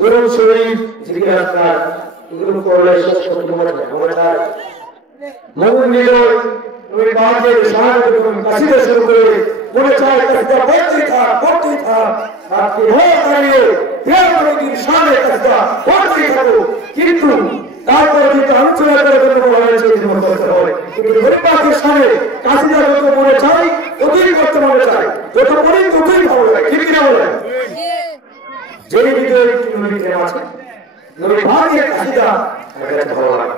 দুরূহ শরীফ জিকির আজকার এগুলো করলে শেষ করতে মনে হয় মুমিন হৃদয় নবী পাকের শান এবং কাসিদা শুরু করে মনে চায় কাসিদা পড়তে থাক আপনি হয়ে দাঁড়িয়ে প্রিয়নবীর শানে কাসিদা পড়তে থাকো কিন্তু তারপরে যেটা আলোচনা করে বলা হয়েছে জীবন করতে হয় কিন্তু নবী পাকের শানে কাসিদা যত মনে চাই ততই করতে মনে চাই যত পড়ি ততই ভালো লাগে ঠিক কিনা বলেন যে ভিতরে নবী প্রেম আছে নবী পাকের কাসিদা এটা ভালো লাগে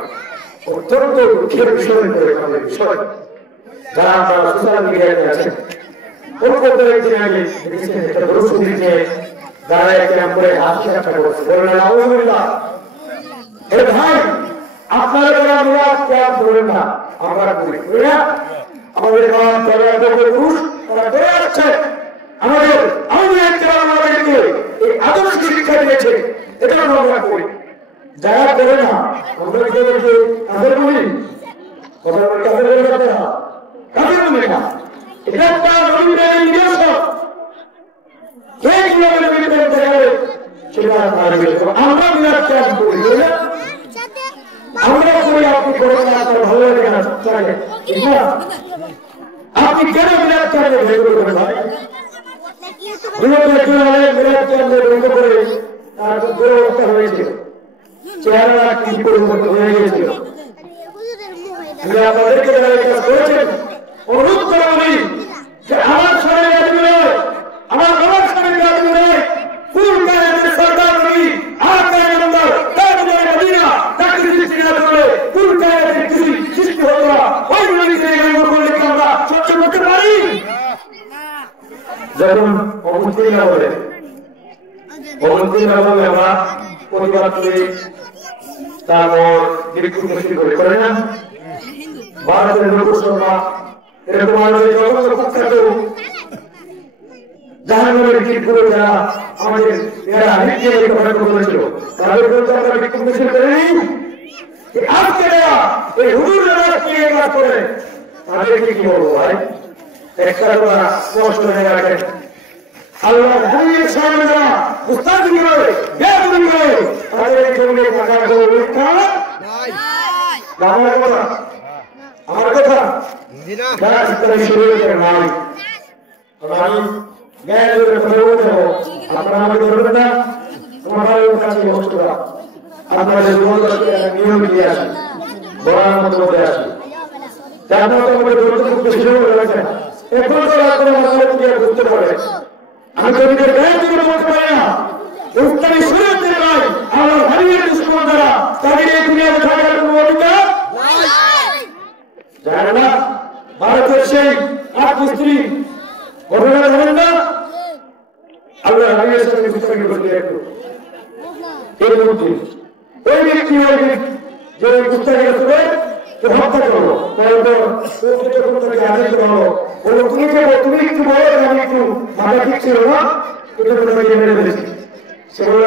অত্যন্ত দুঃখের বিষয় বিষয় যারা আপনারা সোশ্যাল মিডিয়াতে আছেন দিন আগে দেখেছেন একটা দরুদ শরীফে যারা ক্যাম্প করে আশীর্বাদ করছে বললেন আলহামদুলিল্লাহ এর ভাই আপনারা যারা মিলাদ ক্যাম্প করেন না আমরা করি না আমাদের গান তারা পুরুষ তারা করে যাচ্ছে আমাদের আমাদেরকে এই আদর্শ শিক্ষা দিয়েছে এটা আমরা করি যারা করে না আমরা এদেরকে কাদের বলি কথা বলি কাদের বলি কাদের বলি না এটা একটা নবীর নিদর্শন কে কিভাবে নবীর দেখা যাবে সেটা আমরা মিলাদ ক্যাম্প করি না আমরা করি আপনি করেন না আপনার ভালো লাগে না চাইলে আপনি কেন মিলাদ ক্যাম্পে ভেঙে করবেন ভাই মিলাদ ক্যাম্পে ভেঙে করে তার দুরবস্থা হয়েছিল চেহারা কি পরিবর্তন হয়ে গিয়েছিল আপনাদেরকে যারা এই কাজ করেছেন অনুরোধ করা বলি যে আমার সামনে আদমি নয় আমার বাবার সামনে আদমি নয় ফুল কায়নের সরকার নবী আর কায়নামদার তাজদার মদিনা তাকে সৃষ্টি না করে ফুল কায়নের কিছু সৃষ্টি হতো না ওই নবীকে গান করলে কি আমরা সহ্য করতে পারি যখন অমুসলিম না বলে আমরা প্রতিবাদ করি তারপর বিক্ষোভ মিছিল করে না ভারতের লোকসভা এরকম কুখ্যাত জাহাঙ্গীরের বিক্ষোভে যারা আমাদের এরা করেছিল তাদের বিরুদ্ধে আমরা বিক্ষোভ মিছিল করিনি আজকে এই হুজুররা কি কাজ করে তাদেরকে কি বলবো ভাই একটা কথা স্পষ্ট হয়ে রাখেন আল্লাহ হাবিবের সামনে যারা মুস্তাফি করে বেয়াদবি করে তাদের সঙ্গে থাকা কোনো মিথ্যা আমার কথা যারা ইসলামী শরীয়তের মালিক আমি জ্ঞান করে কথা বলতে হবো আপনারা আমাকে ধরবেন না তোমাদের কাছে বস্তুরা আপনাদের নিয়ম দিয়ে আসেন বলার মতো বলতে আসেন আপনার তো আমাদের দূরত্ব বেশি হয়ে গেছে এখন তো আপনারা আমাদের বুঝতে পারে আমি তোদের গায়ে তুলে বলতে পারি না ইসলামী শরীয়তের নয় আমার হাবিবের দুশমন যারা তাদের এই দুনিয়াতে থাকার কোনো অধিকার জানে না ভারতের সেই আট স্ত্রী ঘটনা জানেন না আল্লাহ হাবিবের সঙ্গে গুস্তাখি করতে একটু এর মধ্যে ওই ব্যক্তি যে গুস্তাখি করতে হত্যা করলো তারপর আদেশ করলো বললো তুমি একটু বলো আমি একটু মাথা ঠিক ছিল না এটা তোমাকে মেরে ফেলেছি সে বলল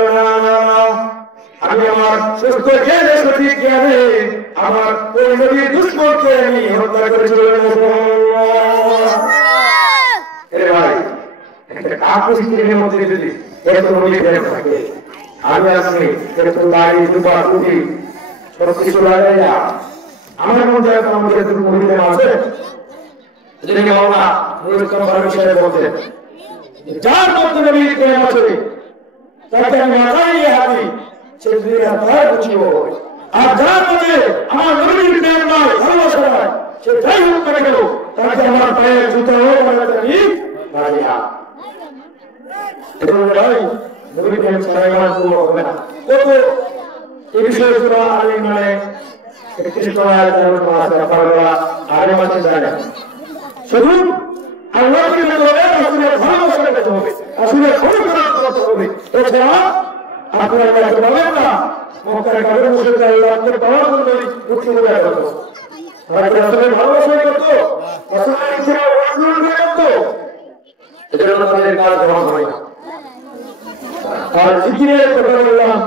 আমি আমার সুস্থ জ্ঞানে সঠিক জ্ঞানে আমার ওই নবীর দুশমনকে আমি হত্যা করেছিল এরে ভাই একটা কাকুর স্ত্রীর মধ্যে যদি এত নবী প্রেম থাকে আমি আপনি এত দাড়ি দুপা টুপি সব কিছু লাগাইয়া আমার মধ্যে আমাদের একটু মহিলা আছে যেটাকে আমরা বলতেন যার মধ্যে নবীর প্রেম আছে তাকে আমি মাথায় নিয়ে হাঁটি সে দুনিয়া তার বুঝিব আর যার মধ্যে আমার নবীর প্রেম নয় ভালোবাসা নয় সে যাই হোক করে গেল তাকে আমার পায়ের জুতো হোক আমি বাড়ি হাত ভাই নবীর প্রেম ছাড়াই আমার পূর্ণ হবে না কত এই বিষয়ে আলিম মানে শুধু আল্লাহকে ভালোবাসা পেতে হবে আসলে হবে এছাড়া আপনার কাছে বলেন না মক্কার কাজের বসে আল্লাহকে পাওয়ার জন্য উঠে বোঝা করত আসলে ভালোবাসা করতো এজন্য তাদের কাজ গ্রহণ হয় না আর জিকিরের কথা বললাম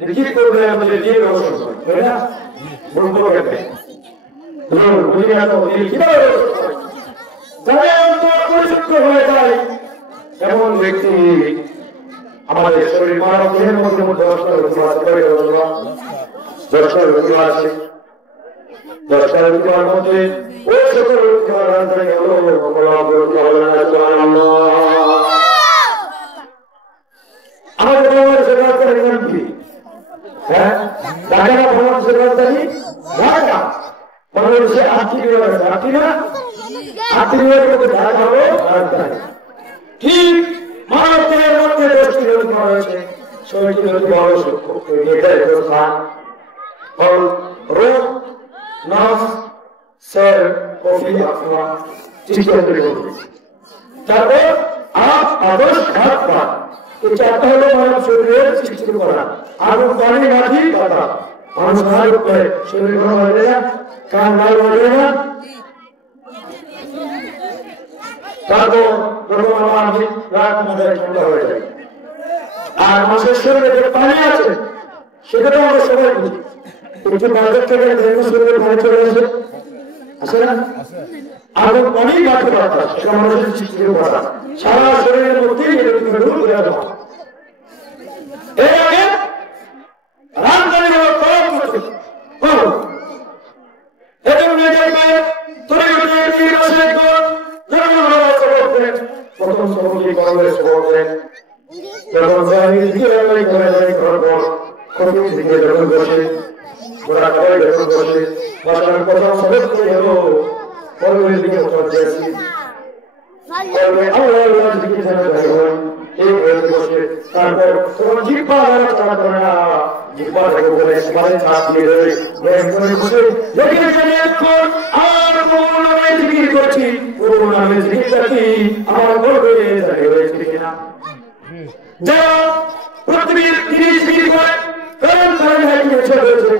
জিকির করলে আমাদের যে ব্যবস্থা হয় না বলতে পারবে দুনিয়া তো কিভাবে যারা অন্তর পরিশুদ্ধ হয়ে যায় এমন ব্যক্তি আমাদের শরীর মানব দেহের মধ্যে 10টা রুটি আছে, 10টা রুটি আছে। 10টা রুটির মধ্যে ওই সকল রুটি রাজধানী হলো আমাদের বাংলাদেশের রাজধানী নাম কি? হ্যাঁ, ঢাকা না বাংলাদেশের রাজধানী? ঢাকা। বাংলাদেশে 8টি বিভাগ আছে, 8টি না? 8টি বিভাগের মধ্যে ঢাকা হলো রাজধানী। ঠিক ভারতের মধ্যে 10টি রুটি রয়েছে, 6টি রুটি হলো নির্ধারিত স্থান হল রোম, নাস, সের, কফি, আফরা, চিকিৎসান্তরী করবে। তারপর আপ, আদর্শ, ঘাত, পাত, এই 4টা হলো মানব শরীরের সৃষ্টি করা। আগুন, পানি, মাটি, পাতা। মানুষ না করতে শরীর ভালো হবে না, কান ভালো হবে না। তারপর যখন আমার রাত মাথায় ঠান্ডা হয়ে যায়, আর মানুষের শরীরে যে পানি আছে সেটা তো আমরা সবাই বুঝি। একটু বাজার থেকে শরীরে পানি চলে আসে, আসে না? আগুন, পানি, মাটি, পাতা, সেটা মানুষের সৃষ্টি করা। সারা শরীরের মধ্যে এর আগে রাজধানী হলো প্রথম সবজি কংগ্রেস করলেন, যখন দিকে যখন বসে ওরা করে যখন বসে বসার প্রথম সদস্য হলো কংগ্রেস দিকে বসেছি তারপর কোন জিব্বা চলা করে না, জিব্বা থেকে বলে সবাই চাপ দিয়ে দেবে বসে আর নামে জিকির করছি, নামে জিকিরটা কি আমার বলবে হয়েছে কিনা। যা পৃথিবীর 30 মিনিট করে কারণ কারণ হারিয়ে চলেছে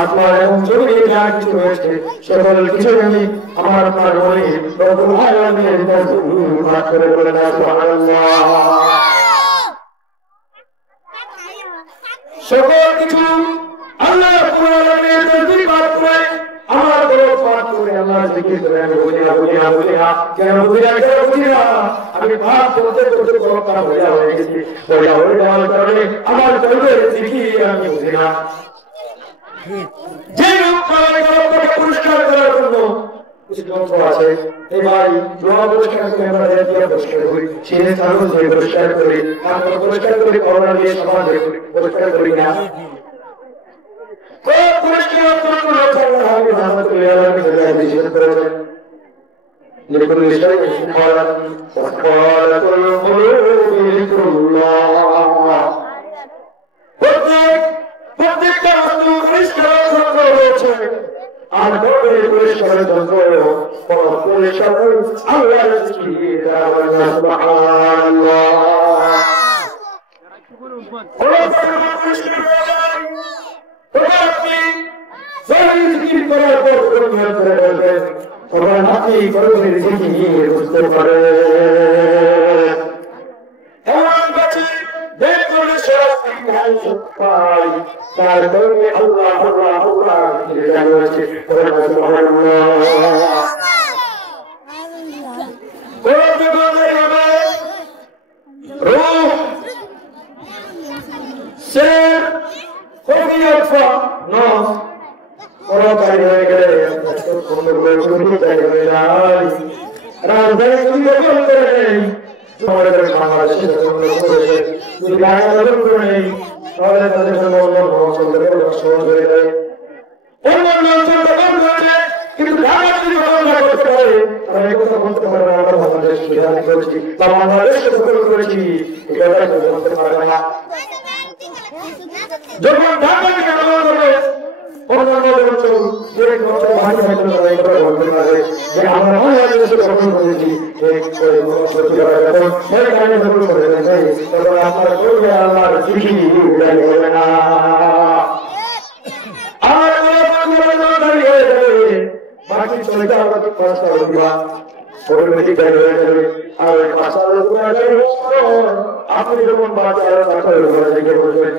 আপনার এবং জমিনে যা কিছু রয়েছে সকল কিছু আমি আমার আপনার মনে করে বলে না সকল কিছু আল্লাহ আমার পাঠ করে আমার জিকির করে আমি বুঝি না কেন বুঝি না আমি পাঠ করতে করতে খারাপ হয়ে গেছি, হয়ে যাওয়ার কারণে আমার চলবে জিকির আমি বুঝি না। যে পুরস্কার করার জন্য কিছু যন্ত্র আছে, এই ভাই দোয়া পুরস্কার করে আমরা পুরস্কার করি, সিনে চালু ধরে পুরস্কার করি, আমরা পুরস্কার করি, করোনা দিয়ে সমাজ পুরস্কার করি না। প্রত্যেকটা বস্তু রয়েছে, আর পুরস্কারের যন্ত্র পুরস্কার বুঝতে পারে তার কারণে আল্লাহ আল্লাহ আল্লাহ জানিয়েছে হয়ে গেলে তাহলে তাদের সঙ্গে অন্যান্য অঞ্চলের সহজ হয়ে যায়। অন্যান্য অঞ্চল দখল করেছে, কিন্তু ঢাকা যদি দখল না করতে পারে তারা একথা বলতে পারে না আমরা বাংলাদেশ স্বাধীন করেছি বা বাংলাদেশকে দখল করেছি, এটা বলতে পারবে না। যখন ঢাকা থেকে দখল করবে অন্যান্য অঞ্চল যে অঞ্চল ভাঙি থাকলে তারা একথা বলতে পারে যে আমরা বাংলাদেশকে দখল করেছি, সেখানে দখল করে নেই, তখন আপনার করবে আমার চিঠি হবে না। বাকি চলে যাওয়া পাঁচটা দিবা আপনি যখন বাচ্চারা দিকে বসবেন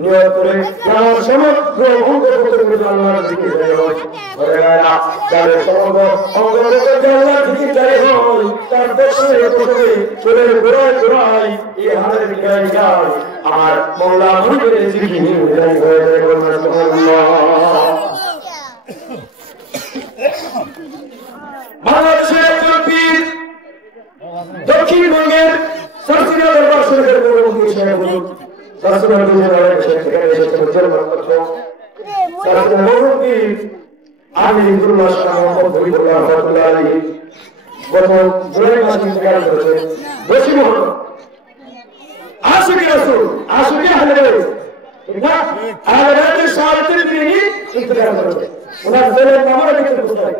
নিয়ত করে আমার সমগ্র অঙ্গ প্রত্যঙ্গ আল্লাহর জিকির জারি হয় বলে না যাদের সমগ্র অঙ্গ প্রত্যঙ্গ আল্লাহর জিকির জারি হয় তার বছরে বছরে চলে ঘোরায় ঘোরায় এই হাতের দিকে যায় আমার মওলা মুরিদের জিকির জারি হয়ে যায় বলুন সুবহানাল্লাহ। বাংলাদেশের একজন পীর দক্ষিণবঙ্গের সরসিনা দরবার শরীফের মুরব্বী সাহেব বলুন সরসিনা দরবার শরীফের এসেছেন জন্ম করছো সরসিনা মুরব্বী আমি হিন্দুল্লাহ শাহ মোহাম্মদ হবিবুল্লাহ রহমাতুল্লাহ আলাইহি গত জুলাই মাসে ইন্তেকাল করেছেন বসি মোহাম্মদ আশিকি রাসূল আশিকি আহলে বাইত না আহলে বাইতের সাহাবীদের তিনি ইন্তেকাল করেছেন ওনার ছেলের নামও লিখতে বুঝায়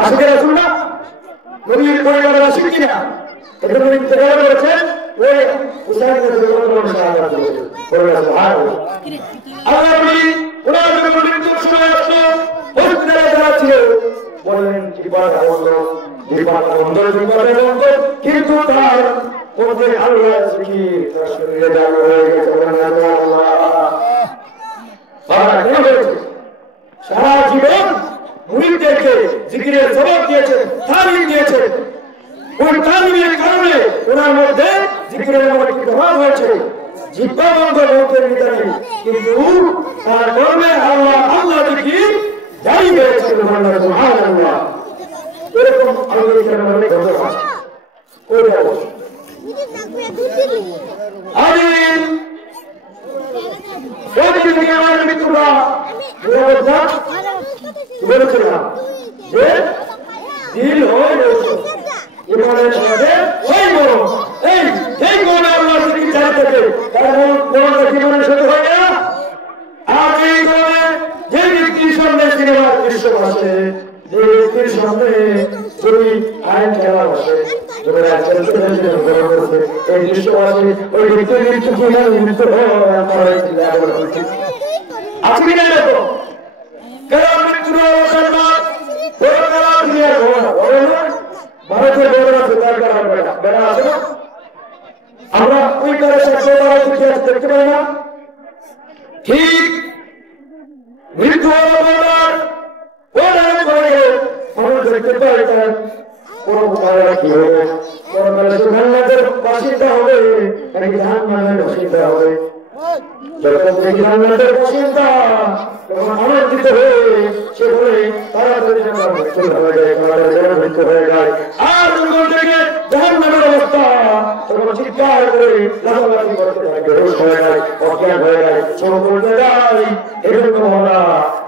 আশিকি রাসূল না নবীর পরিবারের আশিকি না এটা নবী ইন্তেকাল করেছেন ওই হুসাইন রাদিয়াল্লাহু শাহাদাত করেছেন বলেন সুবহানাল্লাহ। আল্লাহ নবী ওনার মৃত্যু সময় আসলো পবিত্র যারা ছিল বললেন জীবনটা বন্ধ জীবনটা বন্ধ জীবনটা বন্ধ কিন্তু তার মধ্যে আল্লাহ জিকির তার শরীরে জানো হয়ে গেছে বলেন আল্লাহ। বাবা কেন হয়েছে সারা জীবন মুরিদদেরকে জিকিরের সবক দিয়েছেন তালিম দিয়েছেন ওই তালিমের কারণে ওনার মধ্যে জিকিরের মধ্যে কি প্রভাব হয়েছে জিহ্বা বন্ধ মুখের ভিতরে কিন্তু তার কর্মে আল্লাহ আল্লাহ জিকির জারি হয়েছে সুবহানাল্লাহ। এরকম আমাদের এখানে অনেক ঘটনা আছে ওই অবস্থা আমিন ওই দিকে আমার মিত্ররা নিরাপত্তা বলেছিলাম যে দিল হয় ইমানের সাথে ওই বড় এই যেই কোন আল্লাহ জিকির জারি থাকে তার মন জীবনের সাথে হয় না। আর এই কোনে যে ব্যক্তির সামনে সিনেমার দৃশ্য আসে যে ব্যক্তির সামনে যদি আইন খেলা বসে এই দৃশ্য আসে ওই ব্যক্তির মৃত্যু কিনা মৃত্যু হয় আমার আজকে না দেখো কারণ মৃত্যুর অবসর না ভারতের বড়রা তার কারণ বেড়া আছে না আমরা ওই কারণে ইতিহাস দেখতে পাই না ঠিক মৃত্যু আমরা দেখতে পাই তার কোন কি হবে জান্নাতের বাসিন্দা হবে নাকি জাহান্নামের বাসিন্দা হবে যখন দেখি জান্নাতের বাসিন্দা তখন আনন্দিত হয়ে সে বলে তাড়াতাড়ি মৃত্যু হয়ে যায় আর যখন থেকে জাহান্নামের অবস্থা তখন চিৎকার করে লাফালাফি করতে থাকে বেহুশ হয়ে যায় অজ্ঞান হয়ে যায় চোখ বলতে যায় এরকম আমরা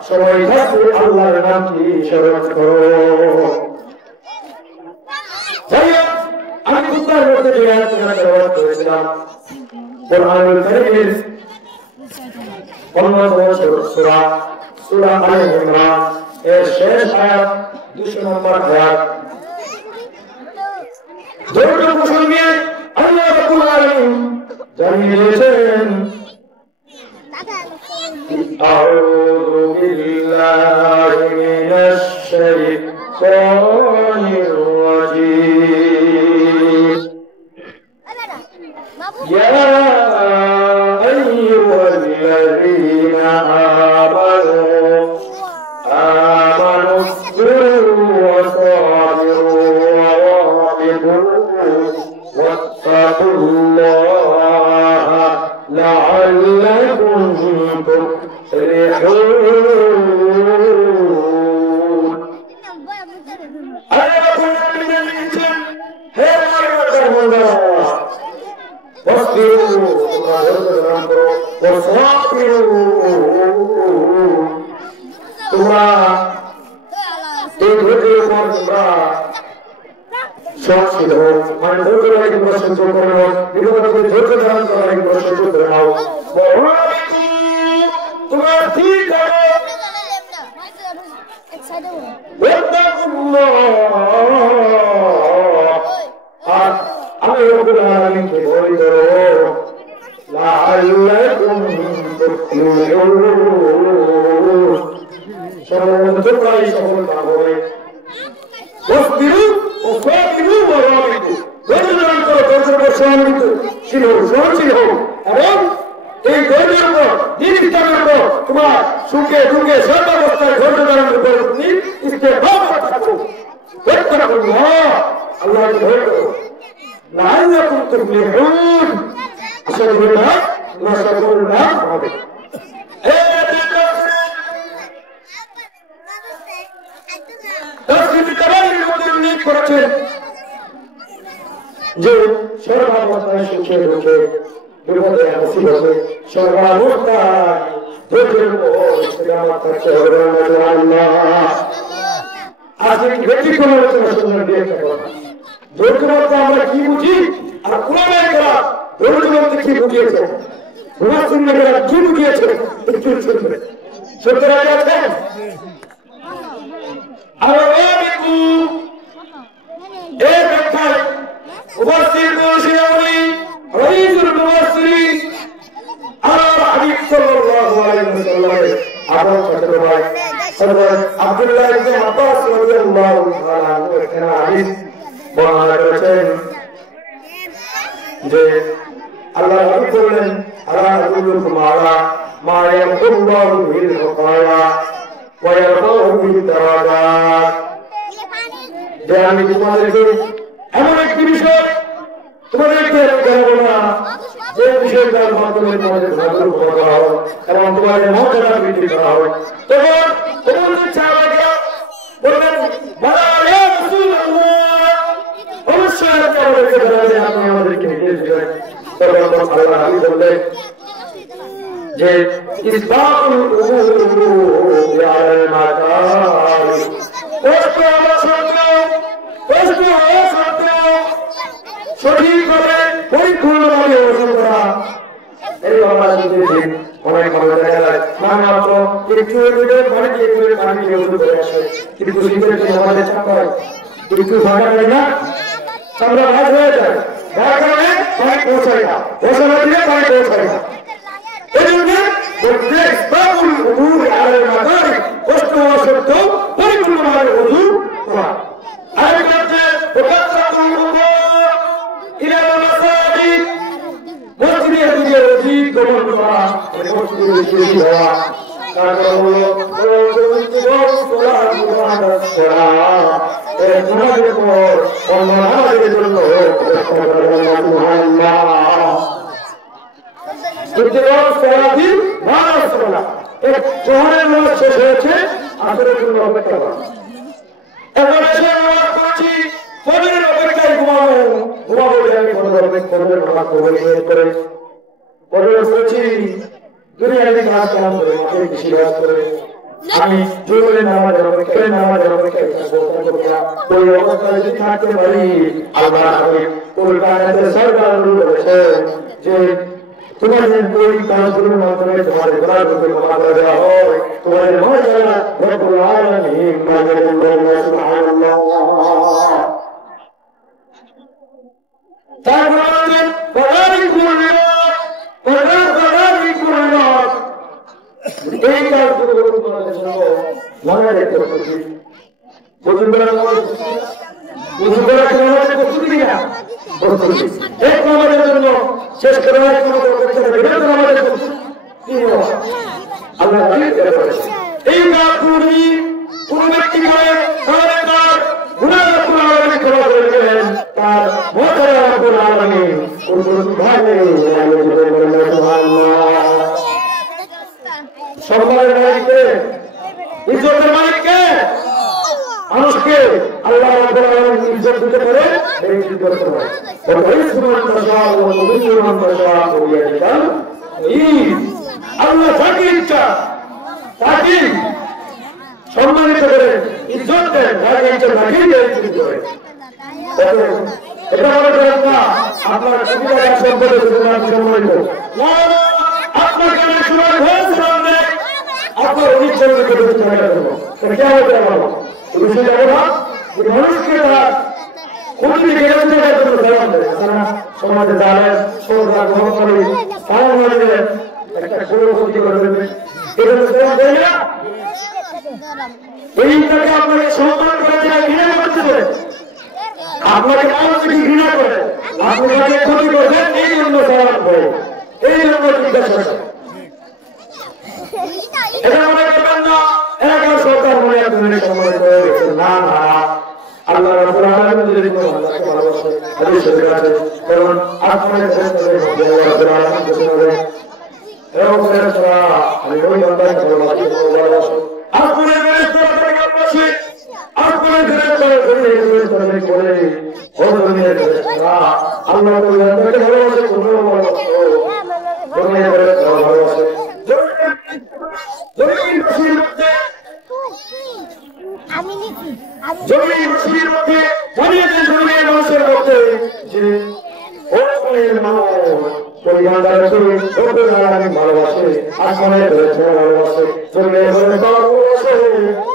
সবাই থাকবে আল্লাহর নামটি স্মরণ করো। যাই হোক আমি বুধবার মধ্যে যে আয়াত করেছিলাম কোরআনুল কারীমের 15 সূরা সূরা আলে ইমরান এর শেষ আয়াত 200 নম্বর আয়াত দুটো প্রসঙ্গে আল্লাহ রাব্বুল আলামিন জানিয়ে দিয়েছেন আউযু বিল্লাহি মিনাশ শাইতানির রাজীম ইয়া আইয়ুহাল্লাযীনা আমানু واتقوا الله لعلكم تفلحون أيكم من الإنسان واصبروا তোমরা এই ধৈর্যের উপর তোমরা সহনশীল হও মানে ধৈর্য ধরে তোমরা সহ্য করো বিগত ধৈর্য ধারণ করার আগে তোমরা সহ্য করে নাও তোমরা ঠিক করো আর আমি রব্বুল আলামিনকে বলি ধরো লাআল্লাকুম তুফলিহুন সর্বদা তোমরা এই সফল পাবে সহনশীল হও এবং এই ধৈর্যের উপর অবস্থায় ধৈর্য ধারণ করে তুমি ইস্তেগফার করতে থাকো। ওয়াত্তাকুল্লাহ, আল্লাহকে ভয় করো। লাআল্লাকুম তুফলিহুন, আশা করি না নাশকুরুল্লাহ হবে। উল্লেখ করেছেন যে সর্বাবস্থায় সুখে দুঃখে বিপদে মুসিবতে সর্বাবস্থায় ধৈর্যের উপর ইস্তেকামত করতে হবে। আজকে ব্যতিক্রম আলোচনা শুনলেন দিয়ে কথা। ধৈর্য বলতে আমরা কি বুঝি আর কোরআনের কালাম ধৈর্য বলতে কি বুঝিয়েছে, মুফাসসিররা কি বুঝিয়েছে একটু শুনবেন। শুনতে রাজি আছেন? আর এই ব্যাখ্যায় মুফাসসির বলছেন রাইসুল মুফাসসিরিন হাবিব সাল্লাল্লাহু আলাইহি ওয়াসাল্লামের আদর ছোট ভাই হযরত আব্দুল্লাহ ইবনে আব্বাস রাদিয়াল্লাহু তাআলা আনহু এখানে হাদিস বর্ণনা করেছেন যে আল্লাহ হাবিব বললেন আলা আদুল্লুকুম আলা মা ইয়ামকুল্লাহু বিল খাতায়া ওয়া ইয়ারফাউ বিদ দারাজাত, যে আমি তোমাদেরকে এমন একটি বিষয় তোমাদেরকে জানাবো না যে বিষয়টার মাধ্যমে তোমাদের ভাগ্য করা হয় এবং তোমাদের মর্যাদা বৃদ্ধি করা হয়। তখন তোমাদের সাহাবারা বললেন বালা ইয়া রাসূলুল্লাহ, অবশ্যই আপনি আমাদেরকে জানাবেন, আপনি আমাদেরকে নির্দেশ দিবেন। তখন আল্লাহ হাবিব বললেন যে ইসবাতুল উযুরি আলাল মাকারি, কষ্ট হওয়া সত্ত্বেও সঠিকভাবে পরিপূর্ণভাবে ওযু করা। এই আমরা যদি অনেক ভালো দেখা যায় মাত্র একটু পানি দিয়ে ওযু করে আসে, কিন্তু শীতের দিনে আমাদের চাপ হয়, একটু ফাঁকা হয় না, চামড়া ভাঁজ হয়ে যায়, যার কারণে পানি পৌঁছায় না, পৌঁছানো দিলে পানি পৌঁছায় না। এই জন্য ইসবাতুল উযুরি আলাল মাকারি, কষ্ট হওয়া সত্ত্বেও পরিপূর্ণভাবে ওযু করা। আরেকটা হচ্ছে ইলাল মাসাজিদ, মসজিদের দিকে অধিক গমন করা, মসজিদের দিকে যাওয়া। তারপর হলো নামাজের পর অন্য নামাজের জন্য শহরের নামাজ শেষ হয়েছে, আসরের জন্য অপেক্ষা করা। এখন এসে নামাজ পড়ছি, ফজরের অপেক্ষায় ঘুমাবো বলে আমি ফজরের নামাজ করে ফজর পড়ছি, দুনিয়ার দিকে হাত কালাম করে মাঠে বেশি কাজ করে আমি জোরে নামাজের অপেক্ষায় ওই অবস্থায় যদি থাকতে পারি, আল্লাহ কলকাতাতে সরকার বলেছে যে তোমাদের ওই কাজগুলোর মাধ্যমে তোমাদের গুনাহগুলো ক্ষমা করে দেওয়া হয়, তোমাদের মর্যাদা রব্বুল আলামিন মাঝে বললেন সুবহানাল্লাহ। তারপর বললেন এই কাজগুলো তোমাদের জন্য মনে রাখতে হবে। ওযু করার প্রস্তুতি না, প্রস্তুতি এক নামাজের জন্য শেষ করে আল্লাহ এই কাজগুলো কোন ব্যক্তি করে তাহলে তার গুনাহ রব্বুল আলামিন ক্ষমা করে দেবেন, তার মর্যাদা রব্বুল আলামিন ভাবে সম্মানের মালিককে, ইজ্জতের মালিককে, মানুষকে আল্লাহ রাব্বুল আলামিন ইজ্জত দিতে পারে, এই ইজ্জত করতে পারে। আল্লাহ যাকে ইচ্ছা তাকে সম্মানিত করে ইজ্জত দেন, যাকে ইচ্ছা তাকে ইজ্জত করেন। এটা মনে করেন না আপনার সুবিধা সম্পর্কে সম্মানিত, আপনাকে আমি শোনার হয়েছে আপনার অনিচ্ছা বিষয় যাবো না, মানুষকে তারা কোনদিন সমাজে দাঁড়ায় সরকার গ্রহণ করে তারা মনে একটা কোনো ক্ষতি করে দেবে, এইটাকে আপনাকে সম্মান করে ঘৃণা করতে পারে, আপনাকে ঘৃণা করে আপনি যাকে ক্ষতি করবেন এই জন্য সালাম করে, এই জন্য জিজ্ঞাসা করে। এটা মনে করবেন না এলাকার সরকার মনে আপনাদের সম্মানিত হয়ে গেছে না না আল্লাহ রাব্বুল আলামিন যদি কোনো বান্দাকে ভালোবাসে হাদিস শরীফে আছে কারণ আসমানের ফেরেশতাদের মধ্যে আল্লাহ রাব্বুল আলামিন বলেন এরকম ফেরেশতারা আমি ওই বান্দাকে ভালোবাসি আসমানের ফেরেশতাদের ভালোবাসি আসমানের ফেরেশতাদের বলে ও দুনিয়ার ফেরেশতারা আল্লাহ রাব্বুল আলামিনকে ভালোবাসে তোমরা ভালোবাসো দুনিয়ার ফেরেশতারা ভালোবাসে জমিন বসির মধ্যে জমিন বসির মধ্যে জমিনের মানুষের মধ্যে যে ওর মানুষ পরিমাণদার আমি ভালোবাসে আসমানের ফেরেশতারা ভালোবাসে জমিনের ফেরেশতারা ভালোবাসে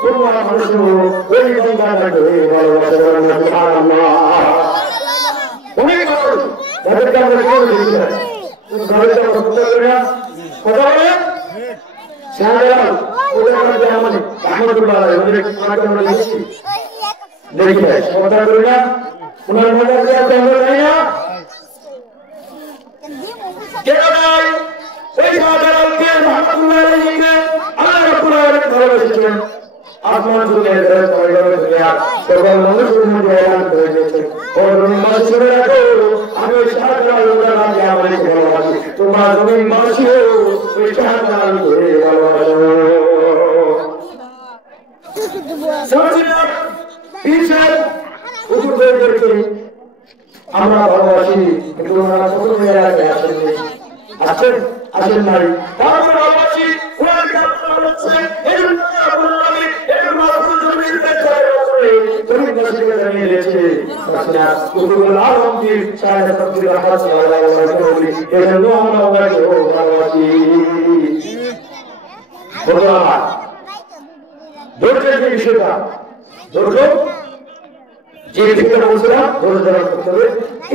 তোমরা মানুষ ওই বান্দাকে ভালোবাসে সুবহানাল্লাহ অনেক মানুষ তাদেরকে আমরা কেউ দেখি না তাদেরকে আমরা কথা বলি না কথা বলে শাহজালাল ওদের মধ্যে আমাদের রহমাতুল্লাহ ওদের কাছে আমরা দেখি দেখি না কথা বলি না ওনার মধ্যে আছে আমরা জানি না কেন নাই ওই শাহজালালকে রহমাতুল্লাহ আলাইহিকে আল্লাহ রাব্বুল আলামিন ভালোবেসেছেন আসমান দুনিয়ার পরিবারের দুনিয়া সকল মানুষের মধ্যে এলান করে দিয়েছেন ও মানুষ শুনে রাখো আমি ওই শাহজালালের নামে আমাকে ভালোবাসি তোমরা জমিন মানুষও ওই শাহজালালকে ভালোবাসো সবচেয়ে পিছের উপদেশকে আমরা ভালোবাসি কিন্তু ওনারা প্রথমে এলাকায় আসেননি আসেন আসেন নাই তারপর ভালোবাসি ওনার কাছে ভালোবাসে এই জন্য বললাম এই মানুষের জমির পেছনে জমির পাশে দাঁড়িয়ে রয়েছে তাছাড়া কুতুবুল আলমগীর শাহেদ তাফসীর রাহমাতুল্লাহ আলাইহি বলি এই জন্য আমরা ওনাকে ভালোবাসি বললাম ধৈর্যের যে বিষয়টা ধৈর্য যে বিষয়টা বলছিলাম ধৈর্য ধারণ করতে হবে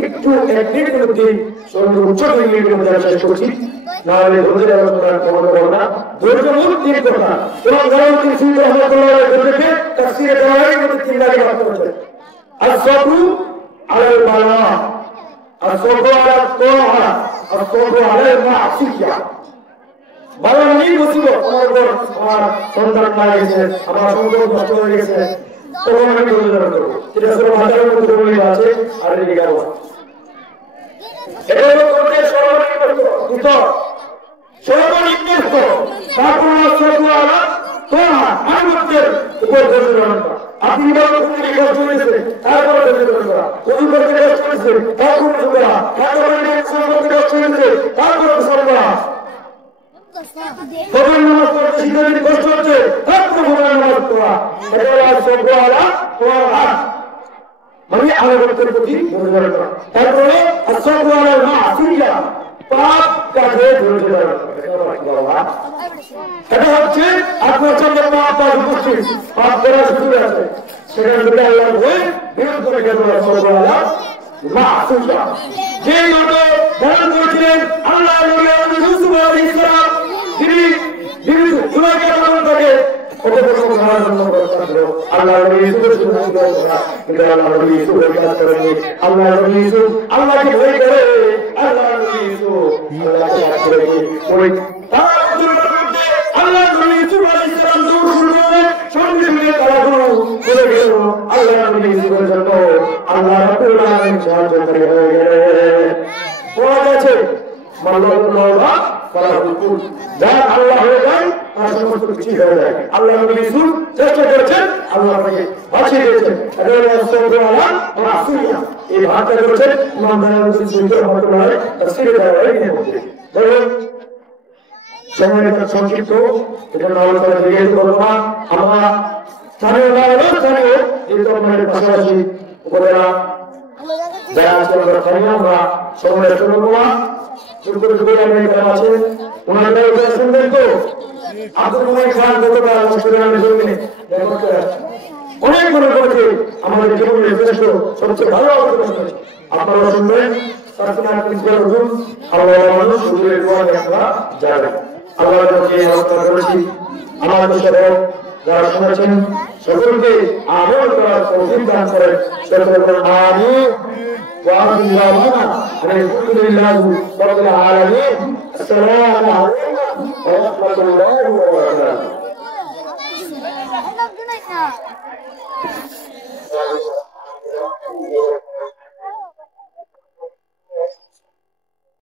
একটু এক মিনিটের মধ্যে সর্বোচ্চ 2 মিনিটের মধ্যে শেষ করছি নাহলে ধৈর্য ধারণ করার ক্ষমতা পাবো না ধৈর্য মূল 3 কথা এবং জালালউদ্দিন সিন্ধি রাহমাতুল্লাহ আলাইহি ধৈর্যকে তাফসীরে জালালাইনের মধ্যে 3 ভাগে ভাগ করেছেন আস-সাবরু আলাল বালা আস-সাবরু আলা তাআ আস-সাবরু আলাল মা'সিয়া বালা নেই মুসিবত আমার উপর আমার সন্তান মারা গেছে আমার সন্তান নষ্ট হয়ে গেছে তখন আমি ধৈর্য ধারণ করবো এটা সব মাথার মধ্যে বলে আছে আর এই গাওয়া এটা করতে সর্বনিম্ন সর্বনিম্ন তারপর সাবরু আলা তাআ মানবদের উপর ধৈর্য ধারণ করা আপনি বলেন তুমি কষ্ট হয়েছে তারপর ধৈর্য ধারণ করা ওই করতে কষ্ট হয়েছে তারপর ধৈর্য করা তারপর করতে কষ্ট হয়েছে তারপর সবর করা ফজর নামাজ পড়তে শিখতে কষ্ট হচ্ছে তারপর ফজর নামাজ পড়া এটা হলো সাবরু আলা তাআ মানে আল্লাহর প্রতি ধৈর্য ধারণ করা তারপরে সাবরু আলাল মা'সিয়া পাপ কাজে ধৈর্য ধারণ করা এটা হচ্ছে আপনার সামনে পাপ আর উপস্থিত পাপ করা শুরু আছে সেখান থেকে আল্লাহর ভয় বিরোধ করে গেল সাবরু আলা মা'সিয়া যে লোক ধারণ করেছিলেন আল্লাহ নবী ইউসুফ আলাইহিস সালাম তিনি দুনিয়াকে ধারণ করে ওদের কোনো ধারণ করতে আল্লাহ নবী ইউসুফের সুযোগ করা কিন্তু আল্লাহ নবী ইউসুফের কাজ করেনি আল্লাহ নবী ইউসুফ আল্লাহকে ভয় করে আল্লাহ নবী ইউসুফ আল্লাহকে ভয় করে ওই আল্লাহ নবী ইউসুফ আলাইহিস সালাম দূর শুরু সঙ্গে মিলে তাড়াহুড়ো করে গেল আল্লাহ নবী ইউসুফের জন্য আল্লাহ রাব্বুল আলামিন সাহায্য করে হয়ে গেলেন বলা গেছে মাল্লাহুল্লাহ ফালাহুল যার আল্লাহ হয়ে যায় তার সমস্ত কিছু হয়ে যায় আল্লাহ নবী ইউসুফ চেষ্টা করেছেন আল্লাহ তাকে বাঁচিয়ে দিয়েছেন এটা হলো সাবরু আলা মা'সিয়া এই ভাগটা করেছেন ইমাম জালালউদ্দিন সিন্ধি রাহমাতুল্লাহ আলাইহি তাফসীরে জালালাইনের মধ্যে দেখুন সময়টা সংক্ষিপ্ত এটা নাম করে দিয়ে বলবো না আমরা স্থানীয় যেহেতু আপনাদের পাশাপাশি উপজেলা যারা আজকে আমরা স্থানীয় আমরা সময়ের শুনবো না ছোট ছোট যুবক আমেরিকান আছে ওনারা শুনবেন তো আব্দুল রহমান খান গতকাল মুসলমানের জমিনে অনেক মনে করেছে আমাদের জীবনের শ্রেষ্ঠ সবচেয়ে ভালো অবদান আপনারা শুনবেন তারপরে প্রিন্সিপাল হুজুর আল্লাহ মানুষ হুজুরের দোয়া আপনারা যাবেন আল্লাহর কাছে আলোচনা করেছি আমাদের সাথে যারা শুনেছেন সকলকে আমল করার তৌফিক দান করেন সকলে বলেন আমিন ওয়া আমিন আলহামদুলিল্লাহি রাব্বিল আলামিন আসসালামু আলাইকুম ورحمة الله وبركاته.